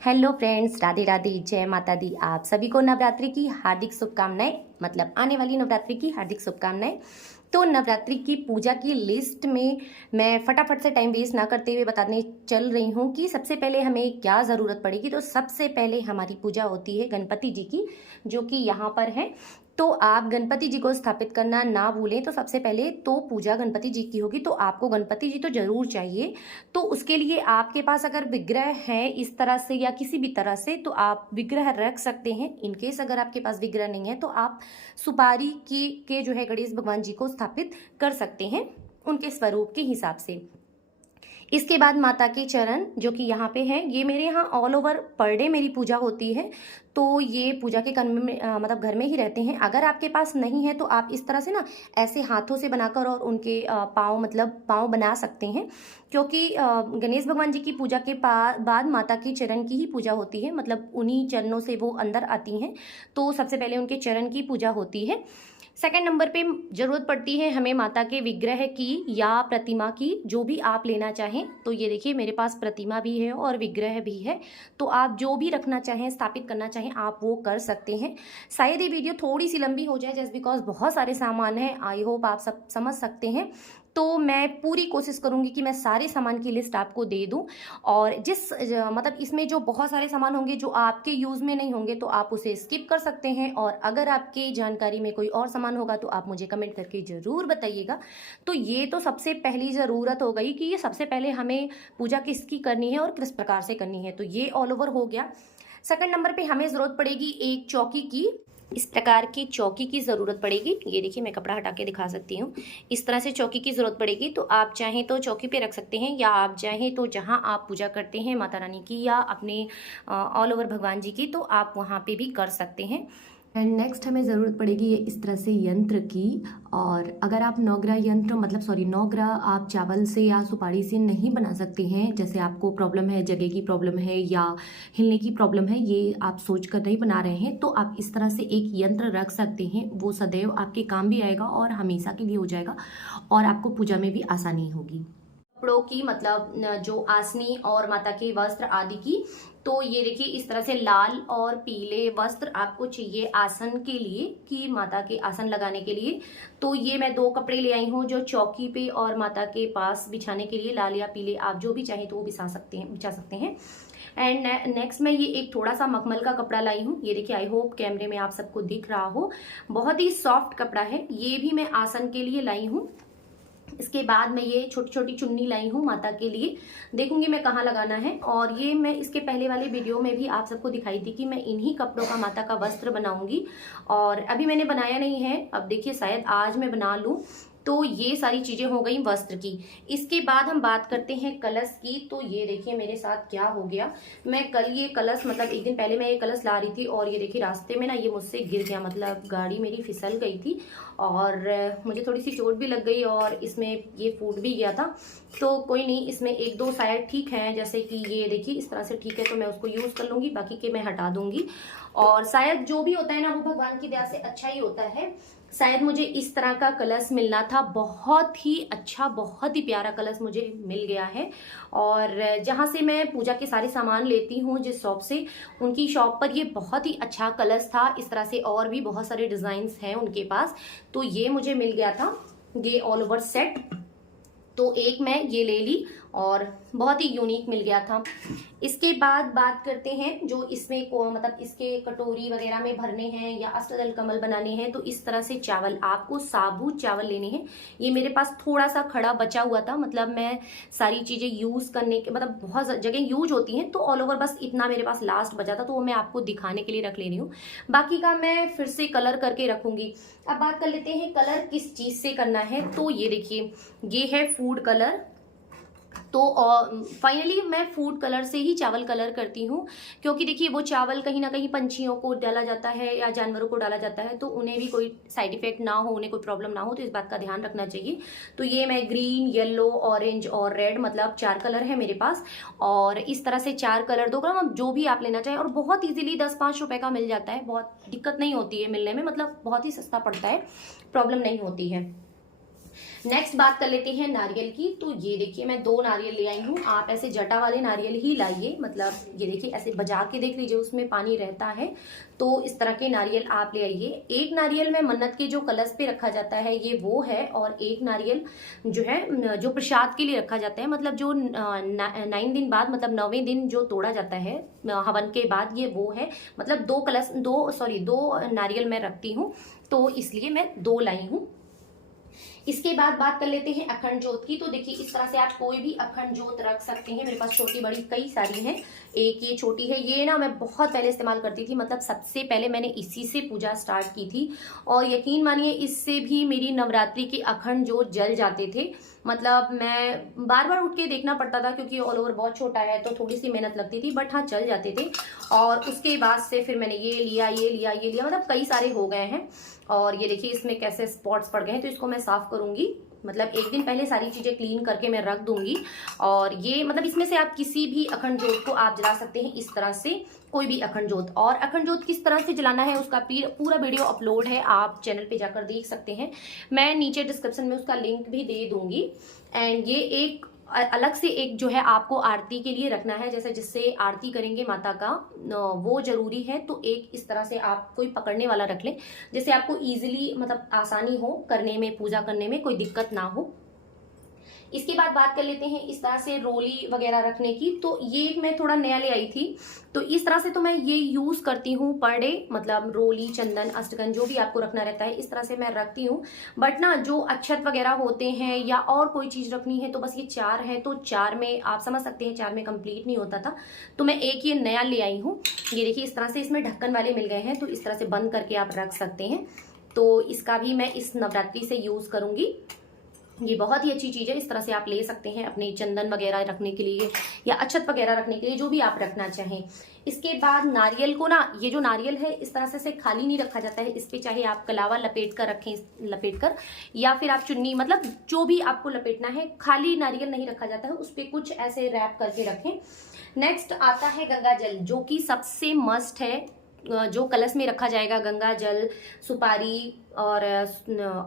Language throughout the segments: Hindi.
हेलो फ्रेंड्स, राधे राधे, जय माता दी। आप सभी को नवरात्रि की हार्दिक शुभकामनाएं, मतलब आने वाली नवरात्रि की हार्दिक शुभकामनाएं। तो नवरात्रि की पूजा की लिस्ट में मैं फटाफट से टाइम वेस्ट ना करते हुए बताने चल रही हूँ कि सबसे पहले हमें क्या ज़रूरत पड़ेगी। तो सबसे पहले हमारी पूजा होती है गणपति जी की, जो कि यहाँ पर है। तो आप गणपति जी को स्थापित करना ना भूलें। तो सबसे पहले तो पूजा गणपति जी की होगी, तो आपको गणपति जी तो ज़रूर चाहिए। तो उसके लिए आपके पास अगर विग्रह है इस तरह से या किसी भी तरह से, तो आप विग्रह रख सकते हैं। इनकेस अगर आपके पास विग्रह नहीं है तो आप सुपारी के जो है गणेश भगवान जी को स्थापित कर सकते हैं उनके स्वरूप के हिसाब से। इसके बाद माता के चरण जो कि यहाँ पे हैं, ये मेरे यहाँ ऑल ओवर पर डे मेरी पूजा होती है। तो ये पूजा के कर्म में मतलब घर में ही रहते हैं। अगर आपके पास नहीं है तो आप इस तरह से ना ऐसे हाथों से बनाकर और उनके पाँव मतलब पाँव बना सकते हैं, क्योंकि गणेश भगवान जी की पूजा के बाद माता के चरण की ही पूजा होती है। मतलब उन्हीं चरणों से वो अंदर आती हैं, तो सबसे पहले उनके चरण की पूजा होती है। सेकंड नंबर पे ज़रूरत पड़ती है हमें माता के विग्रह की या प्रतिमा की, जो भी आप लेना चाहें। तो ये देखिए मेरे पास प्रतिमा भी है और विग्रह भी है। तो आप जो भी रखना चाहें, स्थापित करना चाहें, आप वो कर सकते हैं। शायद ये वीडियो थोड़ी सी लंबी हो जाए जस्ट बिकॉज बहुत सारे सामान हैं। आई होप आप सब समझ सकते हैं। तो मैं पूरी कोशिश करूंगी कि मैं सारे सामान की लिस्ट आपको दे दूं। और मतलब इसमें जो बहुत सारे सामान होंगे जो आपके यूज़ में नहीं होंगे तो आप उसे स्किप कर सकते हैं। और अगर आपकी जानकारी में कोई और सामान होगा तो आप मुझे कमेंट करके ज़रूर बताइएगा। तो ये तो सबसे पहली ज़रूरत हो गई कि ये सबसे पहले हमें पूजा किसकी करनी है और किस प्रकार से करनी है। तो ये ऑल ओवर हो गया। सेकंड नंबर पे हमें ज़रूरत पड़ेगी एक चौकी की। इस प्रकार की चौकी की ज़रूरत पड़ेगी। ये देखिए मैं कपड़ा हटा के दिखा सकती हूँ। इस तरह से चौकी की ज़रूरत पड़ेगी। तो आप चाहें तो चौकी पे रख सकते हैं, या आप चाहें तो जहाँ आप पूजा करते हैं माता रानी की या अपने ऑल ओवर भगवान जी की, तो आप वहाँ पे भी कर सकते हैं। एंड नेक्स्ट हमें ज़रूरत पड़ेगी ये इस तरह से यंत्र की। और अगर आप नौग्रह यंत्र नौग्रह आप चावल से या सुपारी से नहीं बना सकते हैं, जैसे आपको प्रॉब्लम है, जगह की प्रॉब्लम है या हिलने की प्रॉब्लम है, ये आप सोच कर नहीं बना रहे हैं, तो आप इस तरह से एक यंत्र रख सकते हैं। वो सदैव आपके काम भी आएगा और हमेशा के लिए हो जाएगा और आपको पूजा में भी आसानी होगी। कपड़ों की मतलब जो आसनी और माता के वस्त्र आदि की, तो ये देखिए इस तरह से लाल और पीले वस्त्र आपको चाहिए आसन के लिए, कि माता के आसन लगाने के लिए। तो ये मैं 2 कपड़े ले आई हूँ जो चौकी पे और माता के पास बिछाने के लिए, लाल या पीले आप जो भी चाहें तो वो बिछा सकते हैं। एंड नेक्स्ट मैं ये एक थोड़ा सा मखमल का कपड़ा लाई हूँ। ये देखिए, आई होप कैमरे में आप सबको दिख रहा हो, बहुत ही सॉफ्ट कपड़ा है। ये भी मैं आसन के लिए लाई हूँ। इसके बाद मैं ये छोटी छोटी चुन्नी लाई हूँ माता के लिए, देखूंगी मैं कहाँ लगाना है। और ये मैं इसके पहले वाले वीडियो में भी आप सबको दिखाई थी कि मैं इन्हीं कपड़ों का माता का वस्त्र बनाऊंगी, और अभी मैंने बनाया नहीं है। अब देखिए शायद आज मैं बना लूँ। तो ये सारी चीजें हो गई वस्त्र की। इसके बाद हम बात करते हैं कलश की। तो ये देखिए मेरे साथ क्या हो गया। मैं कल ये कलश मतलब एक दिन पहले मैं ये कलश ला रही थी और ये देखिए रास्ते में ना ये मुझसे गिर गया, मतलब गाड़ी मेरी फिसल गई थी और मुझे थोड़ी सी चोट भी लग गई और इसमें ये फूट भी गया था। तो कोई नहीं, इसमें 1-2 शायद ठीक है, जैसे कि ये देखिए इस तरह से ठीक है, तो मैं उसको यूज कर लूंगी, बाकी के मैं हटा दूंगी। और शायद जो भी होता है ना वो भगवान की दया से अच्छा ही होता है। शायद मुझे इस तरह का कलश मिलना था, बहुत ही अच्छा, बहुत ही प्यारा कलश मुझे मिल गया है। और जहाँ से मैं पूजा के सारे सामान लेती हूँ, जिस शॉप से, उनकी शॉप पर ये बहुत ही अच्छा कलश था। इस तरह से और भी बहुत सारे डिजाइन्स हैं उनके पास। तो ये मुझे मिल गया था, ये ऑल ओवर सेट। तो एक मैं ये ले ली और बहुत ही यूनिक मिल गया था। इसके बाद बात करते हैं जो इसमें को मतलब इसके कटोरी वगैरह में भरने हैं या अष्टदल कमल बनाने हैं। तो इस तरह से चावल, आपको साबुत चावल लेने हैं। ये मेरे पास थोड़ा सा खड़ा बचा हुआ था, मतलब मैं सारी चीजें यूज करने के मतलब बहुत जगह यूज होती हैं, तो ऑल ओवर बस इतना मेरे पास लास्ट बचा था, तो वो मैं आपको दिखाने के लिए रख ले रही हूँ। बाकी का मैं फिर से कलर करके रखूंगी। अब बात कर लेते हैं कलर किस चीज से करना है। तो ये देखिए ये है फूड कलर। तो फाइनली मैं फूड कलर से ही चावल कलर करती हूँ, क्योंकि देखिए वो चावल कहीं ना कहीं पंछियों को डाला जाता है या जानवरों को डाला जाता है, तो उन्हें भी कोई साइड इफेक्ट ना हो, उन्हें कोई प्रॉब्लम ना हो, तो इस बात का ध्यान रखना चाहिए। तो ये मैं ग्रीन, येलो, ऑरेंज और रेड, मतलब 4 कलर है मेरे पास। और इस तरह से 4 कलर 2 ग्राम, जो भी आप लेना चाहें, और बहुत ईजिली 10-5 रुपए का मिल जाता है, बहुत दिक्कत नहीं होती है मिलने में, मतलब बहुत ही सस्ता पड़ता है, प्रॉब्लम नहीं होती है। नेक्स्ट बात कर लेते हैं नारियल की। तो ये देखिए मैं 2 नारियल ले आई हूँ। आप ऐसे जटा वाले नारियल ही लाइए, मतलब ये देखिए ऐसे बजा के देख लीजिए, उसमें पानी रहता है, तो इस तरह के नारियल आप ले आइए। एक नारियल में मन्नत के जो कलश पे रखा जाता है ये वो है, और एक नारियल जो है जो प्रसाद के लिए रखा जाता है, मतलब जो 9 दिन बाद, मतलब 9वें दिन जो तोड़ा जाता है हवन के बाद, ये वो है। मतलब 2 नारियल मैं रखती हूँ, तो इसलिए मैं 2 लाई हूँ। इसके बाद बात कर लेते हैं अखंड जोत की। तो देखिए इस तरह से आप कोई भी अखंड जोत रख सकते हैं। मेरे पास छोटी बड़ी कई सारी हैं। एक ये छोटी है, ये ना मैं बहुत पहले इस्तेमाल करती थी, मतलब सबसे पहले मैंने इसी से पूजा स्टार्ट की थी, और यकीन मानिए इससे भी मेरी नवरात्रि के अखंड जोत जल जाते थे। मतलब मैं बार बार उठ के देखना पड़ता था, क्योंकि ऑल ओवर बहुत छोटा है तो थोड़ी सी मेहनत लगती थी, बट हाँ चल जाते थे। और उसके बाद से फिर मैंने ये लिया, मतलब कई सारे हो गए हैं। और ये देखिए इसमें कैसे स्पॉट्स पड़ गए हैं, तो इसको मैं साफ करूंगी। मतलब एक दिन पहले सारी चीजें क्लीन करके मैं रख दूंगी। और ये मतलब इसमें से आप किसी भी अखंड जोत को आप जला सकते हैं, इस तरह से कोई भी अखंड जोत। और अखंड जोत किस तरह से जलाना है उसका पूरा वीडियो अपलोड है, आप चैनल पे जाकर देख सकते हैं। मैं नीचे डिस्क्रिप्शन में उसका लिंक भी दे दूंगी। एंड ये एक अलग से एक जो है आपको आरती के लिए रखना है, जैसे जिससे आरती करेंगे माता का, वो जरूरी है। तो एक इस तरह से आप कोई पकड़ने वाला रख लें, जिससे आपको इजीली मतलब आसानी हो करने में, पूजा करने में कोई दिक्कत ना हो। इसके बाद बात कर लेते हैं इस तरह से रोली वगैरह रखने की। तो ये मैं थोड़ा नया ले आई थी, तो इस तरह से तो मैं ये यूज करती हूँ पर डे, मतलब रोली, चंदन, अष्टगंध जो भी आपको रखना रहता है इस तरह से मैं रखती हूँ। बट ना जो अक्षत वगैरह होते हैं या और कोई चीज रखनी है, तो बस ये 4 है, तो 4 में आप समझ सकते हैं 4 में कंप्लीट नहीं होता था, तो मैं एक ये नया ले आई हूँ। ये देखिए इस तरह से इसमें ढक्कन वाले मिल गए हैं, तो इस तरह से बंद करके आप रख सकते हैं। तो इसका भी मैं इस नवरात्रि से यूज करूंगी। ये बहुत ही अच्छी चीज़ है, इस तरह से आप ले सकते हैं अपने चंदन वगैरह रखने के लिए या अक्षत वगैरह रखने के लिए, जो भी आप रखना चाहें। इसके बाद नारियल को ना, ये जो नारियल है इस तरह से खाली नहीं रखा जाता है, इस पे चाहे आप कलावा लपेट कर रखें, लपेट कर, या फिर आप चुन्नी, मतलब जो भी आपको लपेटना है, खाली नारियल नहीं रखा जाता है, उस पर कुछ ऐसे रैप करके रखें। नेक्स्ट आता है गंगा जल, जो कि सबसे मस्ट है, जो कलश में रखा जाएगा। गंगा जल, सुपारी और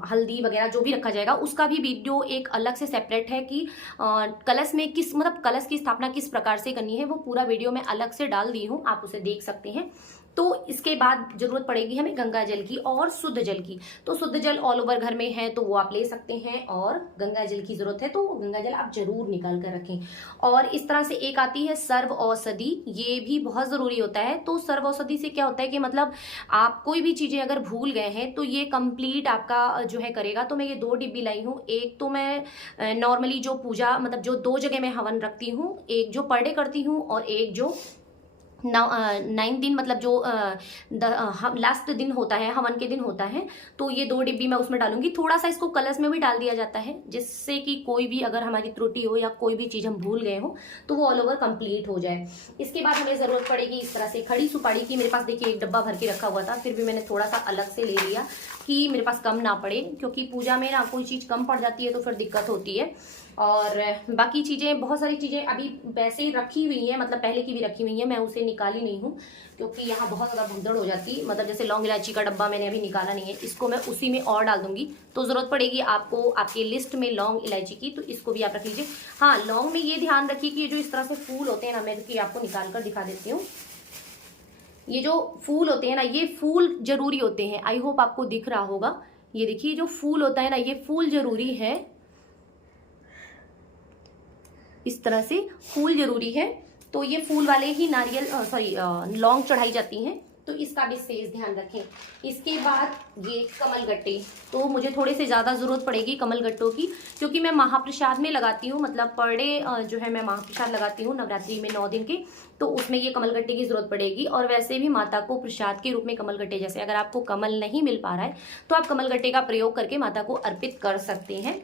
हल्दी वगैरह जो भी रखा जाएगा, उसका भी वीडियो एक अलग से सेपरेट है कि कलश में किस, मतलब कलश की स्थापना किस प्रकार से करनी है, वो पूरा वीडियो मैं अलग से डाल दी हूँ, आप उसे देख सकते हैं। तो इसके बाद जरूरत पड़ेगी हमें गंगा जल की और शुद्ध जल की। तो शुद्ध जल ऑल ओवर घर में है तो वो आप ले सकते हैं, और गंगा जल की जरूरत है तो गंगा जल आप जरूर निकाल कर रखें। और इस तरह से एक आती है सर्व औषधि, ये भी बहुत जरूरी होता है। तो सर्व औषधि से क्या होता है कि मतलब आप कोई भी चीजें अगर भूल गए हैं तो ये कंप्लीट आपका जो है करेगा। तो मैं ये 2 डिब्बी लाई हूँ। एक तो मैं नॉर्मली जो पूजा, मतलब जो 2 जगह मैं हवन रखती हूँ, एक जो पर डे करती हूँ और एक जो 9 दिन, मतलब जो लास्ट दिन होता है, हवन के दिन होता है। तो ये 2 डिब्बी मैं उसमें डालूंगी। थोड़ा सा इसको कलश में भी डाल दिया जाता है, जिससे कि कोई भी अगर हमारी त्रुटि हो या कोई भी चीज़ हम भूल गए हो तो वो ऑल ओवर कंप्लीट हो जाए। इसके बाद हमें ज़रूरत पड़ेगी इस तरह से खड़ी सुपारी की। मेरे पास देखिए एक डब्बा भर के रखा हुआ था, फिर भी मैंने थोड़ा सा अलग से ले लिया कि मेरे पास कम ना पड़े, क्योंकि पूजा में ना कोई चीज़ कम पड़ जाती है तो फिर दिक्कत होती है। और बाकी चीज़ें, बहुत सारी चीज़ें अभी वैसे ही रखी हुई हैं, मतलब पहले की भी रखी हुई हैं, मैं उसे निकाली नहीं हूँ क्योंकि यहाँ बहुत ज़्यादा भगदड़ हो जाती। मतलब जैसे लौंग इलायची का डब्बा मैंने अभी निकाला नहीं है, इसको मैं उसी में और डाल दूंगी। तो ज़रूरत पड़ेगी आपको आपके लिस्ट में लौंग इलायची की, तो इसको भी आप रख लीजिए। हाँ, लौंग में ये ध्यान रखिए कि ये जो इस तरह से फूल होते हैं ना, मैं कि आपको निकाल कर दिखा देती हूँ। ये जो फूल होते हैं ना, ये फूल जरूरी होते हैं। आई होप आपको दिख रहा होगा। ये देखिए जो फूल होता है ना, ये फूल जरूरी है, इस तरह से फूल जरूरी है। तो ये फूल वाले ही नारियल लौंग चढ़ाई जाती हैं, तो इसका भी विशेष ध्यान रखें। इसके बाद ये कमल गट्टे, तो मुझे थोड़े से ज़्यादा ज़रूरत पड़ेगी कमल गट्टों की, क्योंकि मैं महाप्रसाद में लगाती हूँ, मतलब पर डे जो है मैं महाप्रसाद लगाती हूँ नवरात्रि में 9 दिन के, तो उसमें ये कमल गट्टे की ज़रूरत पड़ेगी। और वैसे भी माता को प्रसाद के रूप में कमल गट्टे, जैसे अगर आपको कमल नहीं मिल पा रहा है तो आप कमल गट्टे का प्रयोग करके माता को अर्पित कर सकते हैं।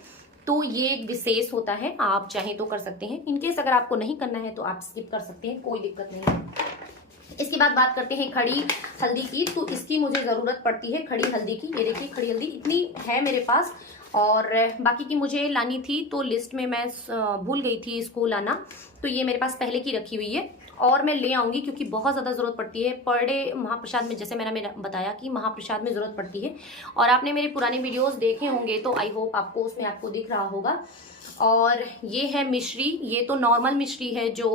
तो ये एक विशेष होता है, आप चाहें तो कर सकते हैं। इनकेस अगर आपको नहीं करना है तो आप स्किप कर सकते हैं, कोई दिक्कत नहीं है। इसके बाद बात करते हैं खड़ी हल्दी की। तो इसकी मुझे ज़रूरत पड़ती है खड़ी हल्दी की। ये देखिए खड़ी हल्दी इतनी है मेरे पास, और बाकी की मुझे लानी थी तो लिस्ट में मैं भूल गई थी इसको लाना, तो ये मेरे पास पहले की रखी हुई है। और मैं ले आऊँगी क्योंकि बहुत ज़्यादा ज़रूरत पड़ती है पर डे महाप्रसाद में। जैसे मैंने बताया कि महाप्रसाद में ज़रूरत पड़ती है, और आपने मेरे पुराने वीडियोज़ देखे होंगे तो आई होप आपको उसमें आपको दिख रहा होगा। और ये है मिश्री, ये तो नॉर्मल मिश्री है जो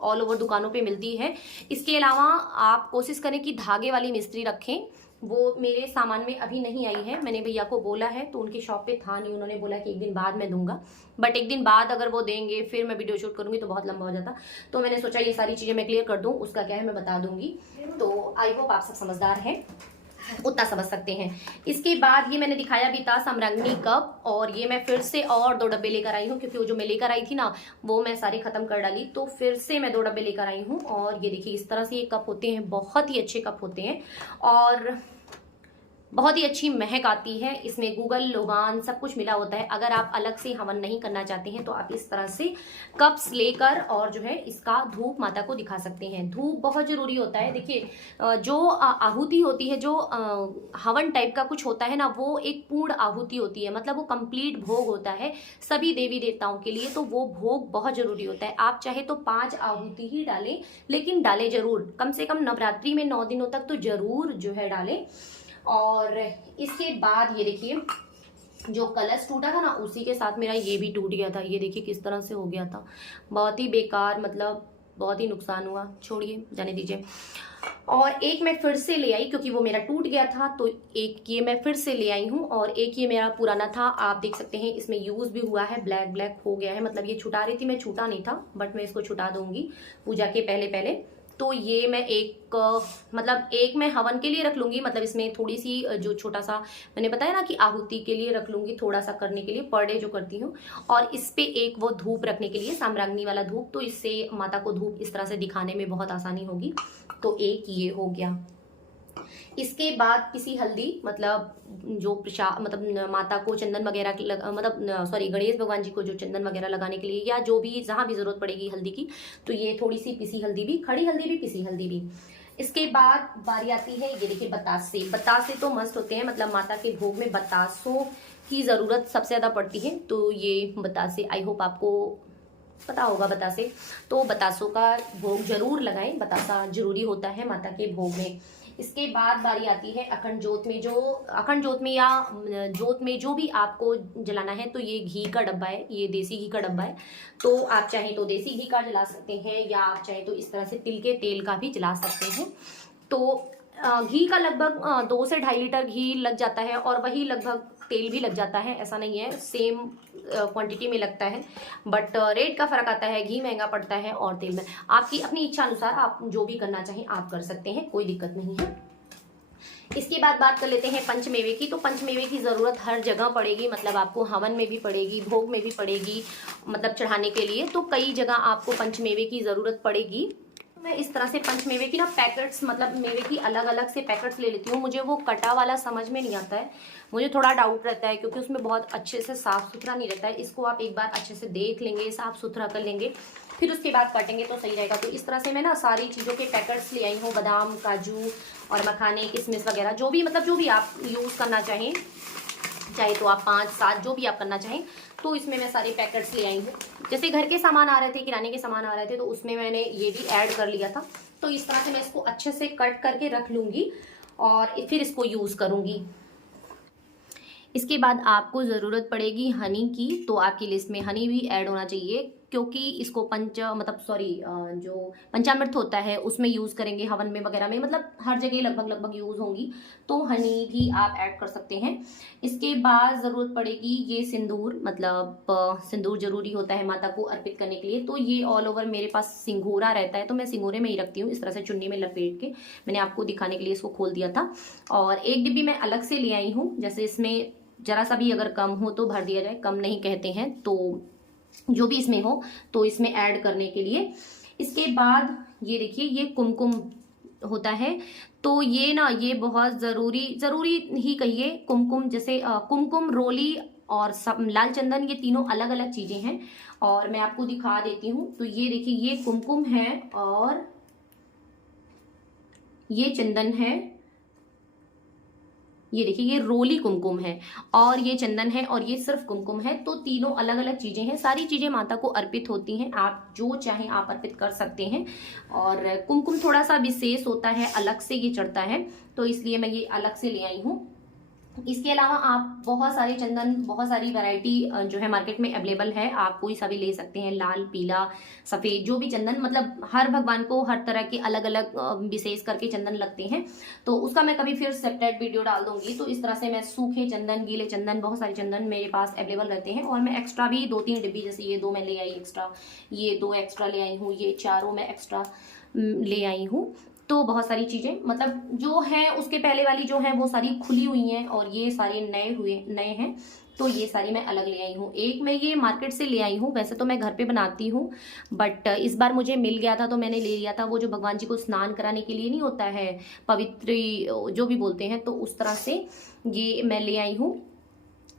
ऑल ओवर दुकानों पे मिलती है। इसके अलावा आप कोशिश करें कि धागे वाली मिश्री रखें, वो मेरे सामान में अभी नहीं आई है। मैंने भैया को बोला है तो उनकी शॉप पे था नहीं, उन्होंने बोला कि एक दिन बाद मैं दूंगा, बट एक दिन बाद अगर वो देंगे फिर मैं वीडियो शूट करूंगी तो बहुत लंबा हो जाता। तो मैंने सोचा ये सारी चीज़ें मैं क्लियर कर दूं, उसका क्या है मैं बता दूंगी। तो आई होप आप सब समझदार हैं, उतना समझ सकते हैं। इसके बाद ये मैंने दिखाया भी था समरंगनी कप, और ये मैं फिर से और 2 डब्बे लेकर आई हूँ क्योंकि वो जो मैं लेकर आई थी ना वो मैं सारी खत्म कर डाली, तो फिर से मैं 2 डब्बे लेकर आई हूँ। और ये देखिए इस तरह से ये कप होते हैं, बहुत ही अच्छे कप होते हैं और बहुत ही अच्छी महक आती है। इसमें गूगल लोबान सब कुछ मिला होता है। अगर आप अलग से हवन नहीं करना चाहते हैं तो आप इस तरह से कप्स लेकर और जो है इसका धूप माता को दिखा सकते हैं। धूप बहुत जरूरी होता है। देखिए जो आहुति होती है, जो हवन टाइप का कुछ होता है ना, वो एक पूर्ण आहुति होती है, मतलब वो कंप्लीट भोग होता है सभी देवी देवताओं के लिए। तो वो भोग बहुत जरूरी होता है। आप चाहे तो 5 आहुति ही डालें, लेकिन डालें जरूर, कम से कम नवरात्रि में 9 दिनों तक तो जरूर जो है डालें। और इसके बाद ये देखिए जो कलश टूटा था ना उसी के साथ मेरा ये भी टूट गया था। ये देखिए किस तरह से हो गया था, बहुत ही बेकार, मतलब बहुत ही नुकसान हुआ। छोड़िए, जाने दीजिए। और एक मैं फिर से ले आई क्योंकि वो मेरा टूट गया था, तो एक ये मैं फिर से ले आई हूँ। और एक ये मेरा पुराना था, आप देख सकते हैं इसमें यूज भी हुआ है, ब्लैक ब्लैक हो गया है। मतलब ये छुटा रही थी मैं, छूटा नहीं था, बट मैं इसको छुटा दूंगी पूजा के पहले पहले। तो ये मैं एक मैं हवन के लिए रख लूंगी, मतलब इसमें थोड़ी सी जो छोटा सा मैंने बताया ना कि आहुति के लिए रख लूंगी, थोड़ा सा करने के लिए पर डे जो करती हूँ। और इस पे एक वो धूप रखने के लिए, साम्राग्नी वाला धूप, तो इससे माता को धूप इस तरह से दिखाने में बहुत आसानी होगी। तो एक ये हो गया। इसके बाद किसी हल्दी, मतलब जो प्रसाद, मतलब माता को चंदन वगैरह मतलब सॉरी गणेश भगवान जी को जो चंदन वगैरह लगाने के लिए, या जो भी जहाँ भी जरूरत पड़ेगी हल्दी की, तो ये थोड़ी सी पिसी हल्दी भी, खड़ी हल्दी भी, पिसी हल्दी भी। इसके बाद बारी आती है, ये देखिए बतासे। बतासे तो मस्त होते हैं, मतलब माता के भोग में बतासों की जरूरत सबसे ज्यादा पड़ती है। तो ये बतासे आई होप आपको पता होगा बतासे। तो बतासों का भोग जरूर लगाएं, बतासा जरूरी होता है माता के भोग में। इसके बाद बारी आती है अखंड ज्योत में। जो अखंड ज्योत में या ज्योत में जो भी आपको जलाना है, तो ये घी का डब्बा है, ये देसी घी का डब्बा है। तो आप चाहे तो देसी घी का जला सकते हैं, या आप चाहे तो इस तरह से तिल के तेल का भी जला सकते हैं। तो घी का लगभग 2 से 2.5 लीटर घी लग जाता है, और वही लगभग तेल भी लग जाता है, ऐसा नहीं है, सेम क्वांटिटी में लगता है, बट रेट का फर्क आता है। घी महंगा पड़ता है और तेल में आपकी अपनी इच्छा अनुसार आप जो भी करना चाहें आप कर सकते हैं, कोई दिक्कत नहीं है। इसके बाद बात कर लेते हैं पंचमेवे की। तो पंचमेवे की ज़रूरत हर जगह पड़ेगी, मतलब आपको हवन में भी पड़ेगी, भोग में भी पड़ेगी, मतलब चढ़ाने के लिए। तो कई जगह आपको पंचमेवे की ज़रूरत पड़ेगी। मैं इस तरह से पंचमेवे की ना पैकेट्स, मतलब मेवे की अलग अलग से पैकेट्स ले लेती हूँ। मुझे वो कटा वाला समझ में नहीं आता है, मुझे थोड़ा डाउट रहता है क्योंकि उसमें बहुत अच्छे से साफ सुथरा नहीं रहता है। इसको आप एक बार अच्छे से देख लेंगे, साफ सुथरा कर लेंगे, फिर उसके बाद काटेंगे तो सही रहेगा। तो इस तरह से मैं ना सारी चीज़ों के पैकेट्स ले आई हूँ, बादाम, काजू और मखाने, किशमिश वगैरह, जो भी मतलब जो भी आप यूज़ करना चाहें, चाहे तो आप 5-7 जो भी आप करना चाहें। तो इसमें मैं सारे पैकेट्स ले आई हूँ। जैसे घर के सामान आ रहे थे, किराने के सामान आ रहे थे, तो उसमें मैंने ये भी ऐड कर लिया था। तो इस तरह से मैं इसको अच्छे से कट करके रख लूँगी और फिर इसको यूज़ करूँगी। इसके बाद आपको ज़रूरत पड़ेगी हनी की। तो आपकी लिस्ट में हनी भी ऐड होना चाहिए, क्योंकि इसको जो पंचामृत होता है उसमें यूज़ करेंगे, हवन में वगैरह में, मतलब हर जगह लगभग यूज़ होंगी, तो हनी भी आप ऐड कर सकते हैं। इसके बाद ज़रूरत पड़ेगी ये सिंदूर, मतलब सिंदूर ज़रूरी होता है माता को अर्पित करने के लिए। तो ये ऑल ओवर मेरे पास सिंगूरा रहता है, तो मैं सिंगूरे में ही रखती हूँ, इस तरह से चुन्नी में लपेट के। मैंने आपको दिखाने के लिए इसको खोल दिया था। और एक डिब्बी मैं अलग से ले आई हूँ, जैसे इसमें जरा सा भी अगर कम हो तो भर दिया जाए, कम नहीं कहते हैं, तो जो भी इसमें हो तो इसमें ऐड करने के लिए। इसके बाद ये देखिए ये कुमकुम होता है, तो ये ना ये बहुत ज़रूरी ही कहिए। कुमकुम, जैसे कुमकुम, रोली और लाल चंदन, ये तीनों अलग अलग चीज़ें हैं और मैं आपको दिखा देती हूँ। तो ये देखिए ये कुमकुम है और ये चंदन है, ये देखिए ये रोली कुमकुम है और ये चंदन है और ये सिर्फ कुमकुम है। तो तीनों अलग अलग चीजें हैं, सारी चीजें माता को अर्पित होती हैं, आप जो चाहें आप अर्पित कर सकते हैं। और कुमकुम थोड़ा सा विशेष होता है, अलग से ये चढ़ता है, तो इसलिए मैं ये अलग से ले आई हूँ। इसके अलावा आप बहुत सारे चंदन, बहुत सारी वैरायटी जो है मार्केट में अवेलेबल है, आप कोई सा भी ले सकते हैं, लाल, पीला, सफ़ेद, जो भी चंदन, मतलब हर भगवान को हर तरह के अलग अलग विशेष करके चंदन लगते हैं, तो उसका मैं कभी फिर सेपरेट वीडियो डाल दूंगी। तो इस तरह से मैं सूखे चंदन, गीले चंदन, बहुत सारे चंदन मेरे पास अवेलेबल रहते हैं। और मैं एक्स्ट्रा भी 2-3 डिब्बी, जैसे ये 2 मैं ले आई एक्स्ट्रा, ये 2 एक्स्ट्रा ले आई हूँ, ये चारों मैं एक्स्ट्रा ले आई हूँ। तो बहुत सारी चीजें, मतलब जो है उसके पहले वाली जो है वो सारी खुली हुई हैं और ये सारे नए हैं, तो ये सारी मैं अलग ले आई हूँ। एक मैं ये मार्केट से ले आई हूँ, वैसे तो मैं घर पे बनाती हूँ, बट इस बार मुझे मिल गया था तो मैंने ले लिया था। वो जो भगवान जी को स्नान कराने के लिए नहीं होता है, पवित्र जो भी बोलते हैं, तो उस तरह से ये मैं ले आई हूँ।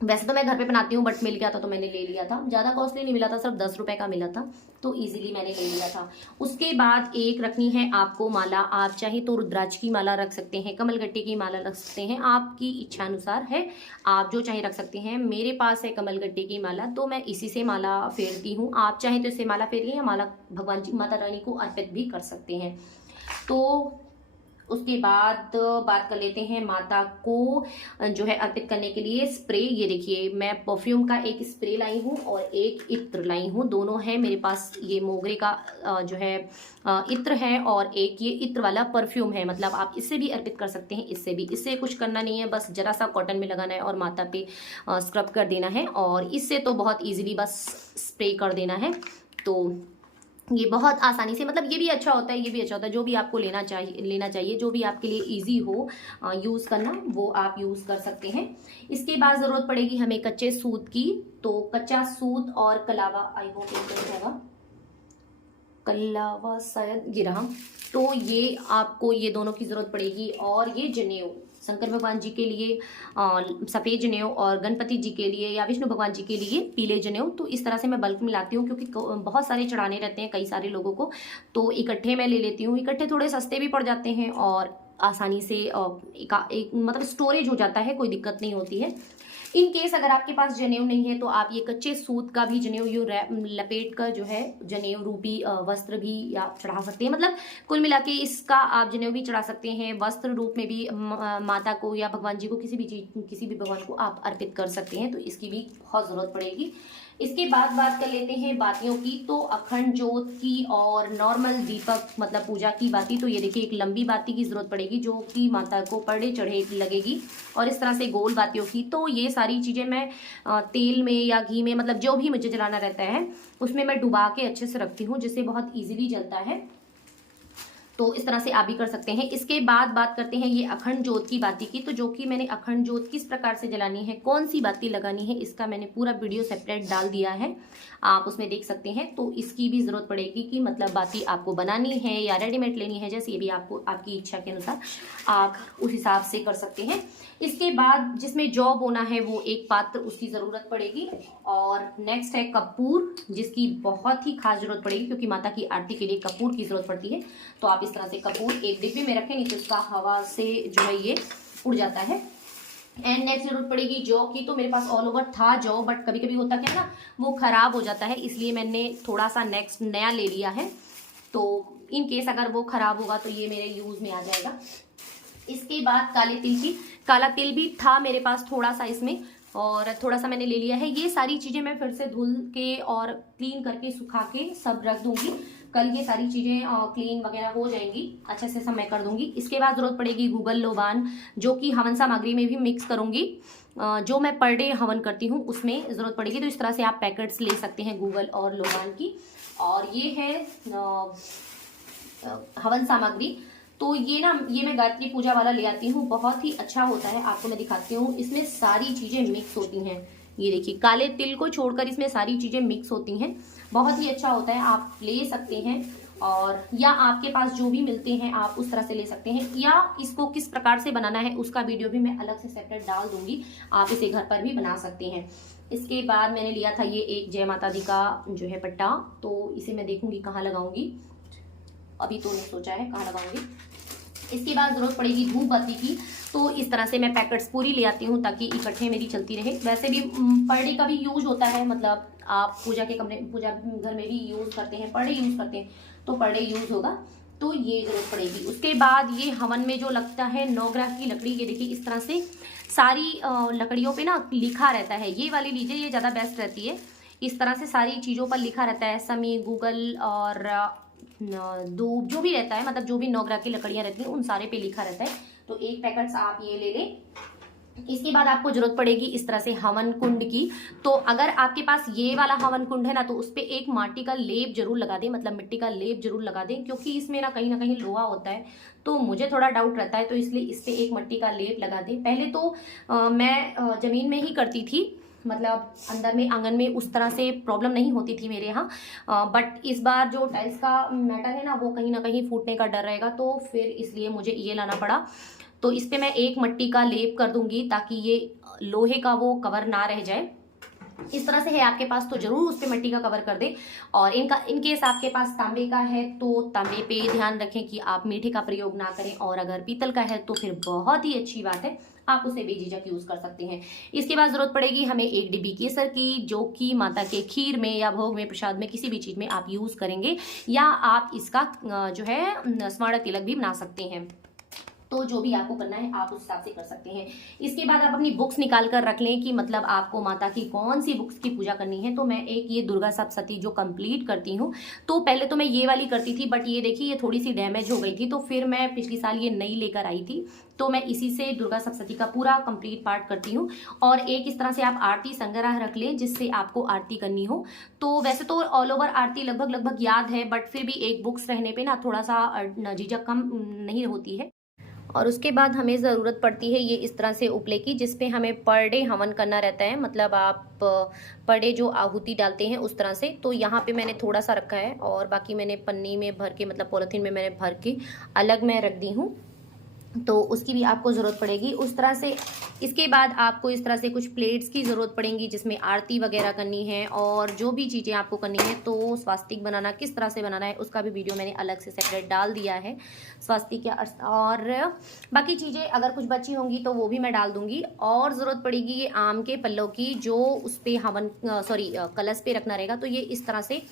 वैसे तो मैं घर पे बनाती हूँ, बट मिल गया था तो मैंने ले लिया था। ज़्यादा कॉस्टली नहीं मिला था, सिर्फ 10 रुपए का मिला था, तो इजीली मैंने ले लिया था। उसके बाद एक रखनी है आपको माला, आप चाहे तो रुद्राक्ष की माला रख सकते हैं, कमलगट्टे की माला रख सकते हैं, आपकी इच्छा अनुसार है, आप जो चाहे रख सकते हैं। मेरे पास है कमलगट्टे की माला, तो मैं इसी से माला फेरती हूँ। आप चाहें तो इससे माला फेरिए या माला भगवान जी, माता रानी को अर्पित भी कर सकते हैं। तो उसके बाद बात कर लेते हैं माता को जो है अर्पित करने के लिए स्प्रे। ये देखिए मैं परफ्यूम का एक स्प्रे लाई हूँ और एक इत्र लाई हूँ, दोनों है मेरे पास। ये मोगरे का जो है इत्र है और एक ये इत्र वाला परफ्यूम है, मतलब आप इससे भी अर्पित कर सकते हैं, इससे भी। इससे कुछ करना नहीं है, बस जरा सा कॉटन में लगाना है और माता पे स्क्रब कर देना है, और इससे तो बहुत ईजिली बस स्प्रे कर देना है। तो ये बहुत आसानी से, मतलब ये भी अच्छा होता है, ये भी अच्छा होता है, जो भी आपको लेना चाहिए, जो भी आपके लिए इजी हो यूज़ करना, वो आप यूज़ कर सकते हैं। इसके बाद ज़रूरत पड़ेगी हमें कच्चे सूत की, तो कच्चा सूत और कलावा, आई होप होगा, कलावा शायद ये रहा, तो ये आपको ये दोनों की ज़रूरत पड़ेगी। और ये जनेऊ, शंकर भगवान जी के लिए सफ़ेद जनेऊ और गणपति जी के लिए या विष्णु भगवान जी के लिए पीले जनेऊ। तो इस तरह से मैं बल्क में लाती हूँ, क्योंकि बहुत सारे चढ़ाने रहते हैं कई सारे लोगों को, तो इकट्ठे मैं ले लेती हूँ। इकट्ठे थोड़े सस्ते भी पड़ जाते हैं और आसानी से एक मतलब स्टोरेज हो जाता है, कोई दिक्कत नहीं होती है। इन केस अगर आपके पास जनेऊ नहीं है तो आप ये कच्चे सूत का भी जनेऊ यू लपेट कर जो है जनेऊ रूपी वस्त्र भी आप चढ़ा सकते हैं। मतलब कुल मिला के इसका आप जनेऊ भी चढ़ा सकते हैं, वस्त्र रूप में भी माता को या भगवान जी को, किसी भी भगवान को आप अर्पित कर सकते हैं, तो इसकी भी बहुत ज़रूरत पड़ेगी। इसके बाद बात कर लेते हैं बातियों की, तो अखंड ज्योत की और नॉर्मल दीपक, मतलब पूजा की बाती। तो ये देखिए एक लंबी बाती की जरूरत पड़ेगी जो कि माता को पड़े चढ़े लगेगी, और इस तरह से गोल बातियों की। तो ये सारी चीज़ें मैं तेल में या घी में, मतलब जो भी मुझे जलाना रहता है उसमें मैं डुबा के अच्छे से रखती हूँ, जिससे बहुत ईजिली जलता है। तो इस तरह से आप भी कर सकते हैं। इसके बाद बात करते हैं ये अखंड ज्योत की बाती की, तो जो कि मैंने अखंड ज्योत किस प्रकार से जलानी है, कौन सी बाती लगानी है, इसका मैंने पूरा वीडियो सेपरेट डाल दिया है, आप उसमें देख सकते हैं। तो इसकी भी ज़रूरत पड़ेगी कि मतलब बाती आपको बनानी है या रेडीमेड लेनी है, जैसे भी आपको आपकी इच्छा के अनुसार आप उस हिसाब से कर सकते हैं। इसके बाद जिसमें जौ बोना है वो एक पात्र, उसकी ज़रूरत पड़ेगी। और नेक्स्ट है कपूर, जिसकी बहुत ही खास जरूरत पड़ेगी, क्योंकि माता की आरती के लिए कपूर की जरूरत पड़ती है। तो आप इस तरह से कपूर एक डिब्बे में रखेंगे तो इसका हवा से जो है ये उड़ जाता है। एंड नेक्स्ट जरूरत पड़ेगी जौ की, तो मेरे पास ऑल ओवर था जौ, बट कभी कभी होता क्या है ना, वो खराब हो जाता है, इसलिए मैंने थोड़ा सा नेक्स्ट नया ले लिया है। तो इन केस अगर वो खराब होगा तो ये मेरे यूज में आ जाएगा। इसके बाद काले तिल की, काला तिल भी था मेरे पास थोड़ा सा इसमें, और थोड़ा सा मैंने ले लिया है। ये सारी चीज़ें मैं फिर से धुल के और क्लीन करके सुखा के सब रख दूंगी। कल ये सारी चीज़ें क्लीन वगैरह हो जाएंगी, अच्छे से सब मैं कर दूंगी। इसके बाद ज़रूरत पड़ेगी गूगल लोबान, जो कि हवन सामग्री में भी मिक्स करूंगी। जो मैं पर डे हवन करती हूँ उसमें ज़रूरत पड़ेगी, तो इस तरह से आप पैकेट्स ले सकते हैं गूगल और लोबान की। और ये है हवन सामग्री, तो ये मैं गायत्री पूजा वाला ले आती हूँ, बहुत ही अच्छा होता है, आपको मैं दिखाती हूँ। इसमें सारी चीज़ें मिक्स होती हैं, ये देखिए काले तिल को छोड़कर इसमें सारी चीज़ें मिक्स होती हैं, बहुत ही अच्छा होता है, आप ले सकते हैं। और या आपके पास जो भी मिलते हैं आप उस तरह से ले सकते हैं, या इसको किस प्रकार से बनाना है उसका वीडियो भी मैं अलग से सेपरेट डाल दूंगी, आप इसे घर पर भी बना सकते हैं। इसके बाद मैंने लिया था ये एक जय माता दी का जो है पट्टा, तो इसे मैं देखूंगी कहाँ लगाऊंगी, अभी तो नहीं सोचा है कहाँ लगाऊंगी। इसके बाद ज़रूरत पड़ेगी धूप बत्ती की, तो इस तरह से मैं पैकेट्स पूरी ले आती हूँ ताकि इकट्ठे मेरी चलती रहे। वैसे भी पर डे का भी यूज होता है, मतलब आप पूजा के कमरे, पूजा घर में भी यूज़ करते हैं, पर डे यूज़ करते हैं, तो पर डे यूज़ होगा, तो ये ज़रूरत पड़ेगी। उसके बाद ये हवन में जो लगता है 9 ग्रह की लकड़ी, ये देखिए इस तरह से सारी लकड़ियों पे ना लिखा रहता है, ये वाली लीजिए, ये ज़्यादा बेस्ट रहती है। इस तरह से सारी चीज़ों पर लिखा रहता है, समी, गूगल और धूप जो भी रहता है, मतलब जो भी 9 ग्रह की लकड़ियाँ रहती हैं उन सारे पे लिखा रहता है। तो एक पैकेट्स आप ये ले लें। इसके बाद आपको जरूरत पड़ेगी इस तरह से हवन कुंड की। तो अगर आपके पास ये वाला हवन कुंड है ना, तो उस पर एक माटी का लेप जरूर लगा दें, मतलब मिट्टी का लेप जरूर लगा दें, क्योंकि इसमें ना कहीं लोहा होता है, तो मुझे थोड़ा डाउट रहता है, तो इसलिए इस पर एक मिट्टी का लेप लगा दें। पहले तो मैं जमीन में ही करती थी, मतलब अंदर में आंगन में उस तरह से प्रॉब्लम नहीं होती थी मेरे यहाँ, बट इस बार जो टाइल्स का मैटर है ना, वो कहीं ना कहीं फूटने का डर रहेगा, तो फिर इसलिए मुझे ये लाना पड़ा। तो इस पे मैं एक मिट्टी का लेप कर दूंगी ताकि ये लोहे का वो कवर ना रह जाए। इस तरह से है आपके पास तो जरूर उस पे मिट्टी का कवर कर दें। और इन केस आपके पास तांबे का है तो तांबे पे ध्यान रखें कि आप मीठे का प्रयोग ना करें, और अगर पीतल का है तो फिर बहुत ही अच्छी बात है, आप उसे बेझिझक यूज कर सकते हैं। इसके बाद जरूरत पड़ेगी हमें एक डिब्बी केसर की, जो कि माता के खीर में या भोग में, प्रसाद में, किसी भी चीज में आप यूज करेंगे, या आप इसका जो है स्वर्ण तिलक भी बना सकते हैं। तो जो भी आपको करना है आप उस हिसाब से कर सकते हैं। इसके बाद आप अपनी बुक्स निकाल कर रख लें कि मतलब आपको माता की कौन सी बुक्स की पूजा करनी है। तो मैं एक ये दुर्गा सप्तशती जो कंप्लीट करती हूँ, तो पहले तो मैं ये वाली करती थी, बट ये देखिए ये थोड़ी सी डैमेज हो गई थी, तो फिर मैं पिछली साल ये नई लेकर आई थी, तो मैं इसी से दुर्गा सप्तशती का पूरा कंप्लीट पार्ट करती हूँ। और एक इस तरह से आप आरती संग्रह रख लें जिससे आपको आरती करनी हो। तो वैसे तो ऑल ओवर आरती लगभग याद है, बट फिर भी एक बुक्स रहने पे ना थोड़ा सा झिझक कम नहीं होती है। और उसके बाद हमें ज़रूरत पड़ती है ये इस तरह से उपले की, जिसपे हमें पर डे हवन करना रहता है, मतलब आप पर डे जो आहुति डालते हैं उस तरह से। तो यहाँ पे मैंने थोड़ा सा रखा है और बाकी मैंने पन्नी में भर के, मतलब पॉलिथीन में मैंने भर के अलग मैं रख दी हूँ, तो उसकी भी आपको ज़रूरत पड़ेगी उस तरह से। इसके बाद आपको इस तरह से कुछ प्लेट्स की ज़रूरत पड़ेगी जिसमें आरती वगैरह करनी है, और जो भी चीज़ें आपको करनी है। तो स्वास्तिक बनाना किस तरह से बनाना है उसका भी वीडियो मैंने अलग से सेपरेट डाल दिया है, स्वास्तिक या और बाकी चीज़ें अगर कुछ बची होंगी तो वो भी मैं डाल दूंगी। और ज़रूरत पड़ेगी ये आम के पल्लों की, जो उस पर हवन कलश पे रखना रहेगा। तो ये इस तरह से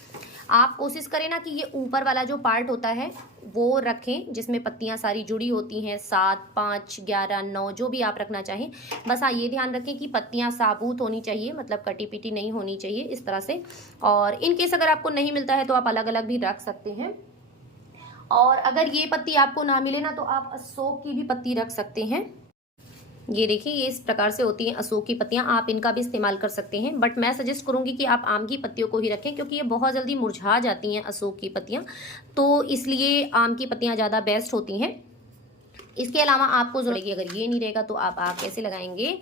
आप कोशिश करें ना कि ये ऊपर वाला जो पार्ट होता है वो रखें, जिसमें पत्तियां सारी जुड़ी होती हैं, 7, 5, 11, 9 जो भी आप रखना चाहें। बस हाँ ये ध्यान रखें कि पत्तियां साबुत होनी चाहिए, मतलब कटी पिटी नहीं होनी चाहिए इस तरह से। और इन केस अगर आपको नहीं मिलता है तो आप अलग अलग भी रख सकते हैं। और अगर ये पत्ती आपको ना मिले ना, तो आप अशोक की भी पत्ती रख सकते हैं। ये देखिए ये इस प्रकार से होती हैं अशोक की पत्तियां, आप इनका भी इस्तेमाल कर सकते हैं, बट मैं सजेस्ट करूंगी कि आप आम की पत्तियों को ही रखें, क्योंकि ये बहुत जल्दी मुरझा जाती हैं अशोक की पत्तियां, तो इसलिए आम की पत्तियां ज़्यादा बेस्ट होती हैं। इसके अलावा आपको जरूरत, अगर ये नहीं रहेगा तो आप आग कैसे लगाएंगे।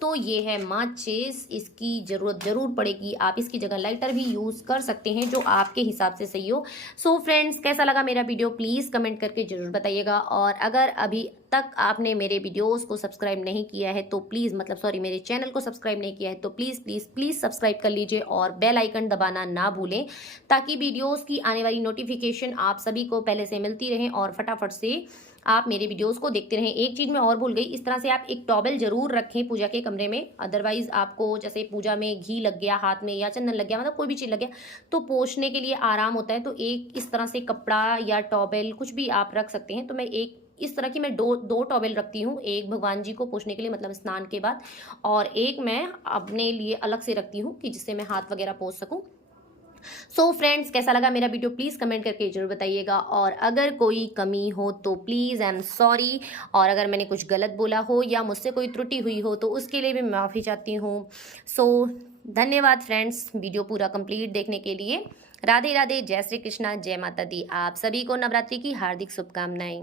तो ये है माचिस, इसकी ज़रूरत ज़रूर पड़ेगी, आप इसकी जगह लाइटर भी यूज़ कर सकते हैं जो आपके हिसाब से सही हो। सो फ्रेंड्स, कैसा लगा मेरा वीडियो प्लीज़ कमेंट करके ज़रूर बताइएगा। और अगर अभी तक आपने मेरे वीडियोस को सब्सक्राइब नहीं किया है तो प्लीज़, मेरे चैनल को सब्सक्राइब नहीं किया है तो प्लीज़ सब्सक्राइब कर लीजिए, और बेल आइकन दबाना ना भूलें, ताकि वीडियोज़ की आने वाली नोटिफिकेशन आप सभी को पहले से मिलती रहें और फटाफट से आप मेरे वीडियोस को देखते रहें। एक चीज़ मैं और भूल गई, इस तरह से आप एक टॉवेल जरूर रखें पूजा के कमरे में, अदरवाइज आपको जैसे पूजा में घी लग गया हाथ में या चंदन लग गया, मतलब कोई भी चीज़ लग गया, तो पोंछने के लिए आराम होता है। तो एक इस तरह से कपड़ा या टॉवेल कुछ भी आप रख सकते हैं। तो मैं एक इस तरह की मैं दो टॉवेल रखती हूँ, एक भगवान जी को पोंछने के लिए, मतलब स्नान के बाद, और एक मैं अपने लिए अलग से रखती हूँ कि जिससे मैं हाथ वगैरह पोंछ सकूँ। सो फ्रेंड्स, कैसा लगा मेरा वीडियो प्लीज़ कमेंट करके जरूर बताइएगा, और अगर कोई कमी हो तो प्लीज़ आई एम सॉरी, और अगर मैंने कुछ गलत बोला हो या मुझसे कोई त्रुटि हुई हो तो उसके लिए भी माफ़ी चाहती हूँ। सो धन्यवाद फ्रेंड्स वीडियो पूरा कंप्लीट देखने के लिए। राधे राधे, जय श्री कृष्णा, जय माता दी। आप सभी को नवरात्रि की हार्दिक शुभकामनाएं।